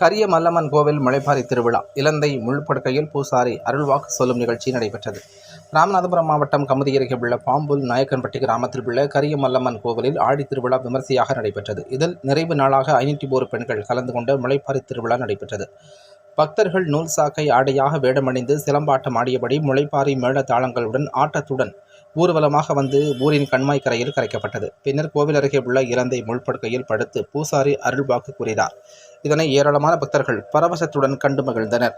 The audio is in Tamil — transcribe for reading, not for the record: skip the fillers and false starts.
கரிய மல்லம்மன் கோவில் முளைப்பாரி திருவிழா இலந்தை முள்படுக்கையில் பூசாரி அருள்வாக்கு சொல்லும் நிகழ்ச்சி நடைபெற்றது. ராமநாதபுரம் மாவட்டம் கமுதி அருகே உள்ள பாம்புல் நாயக்கன்பட்டி கிராமத்தில் உள்ள கரிய மல்லம்மன் கோவிலில் ஆடி திருவிழா விமர்சையாக நடைபெற்றது. இதில் நிறைவு நாளாக 501 பெண்கள் கலந்து கொண்ட முளைப்பாரி திருவிழா நடைபெற்றது. பக்தர்கள் நூல் சாக்கை ஆடையாக வேடமணிந்து சிலம்பாட்டம் ஆடியபடி முளைப்பாரி மேள தாளங்களுடன் ஆட்டத்துடன் ஊர்வலமாக வந்து ஊரின் கண்மாய் கரையில் கரைக்கப்பட்டது. பின்னர் கோவில் அருகே உள்ள இலந்தை முள்படுக்கையில் படுத்து பூசாரி அருள்வாக்கு கூறினார். இதனை ஏராளமான பக்தர்கள் பரவசத்துடன் கண்டு மகிழ்ந்தனர்.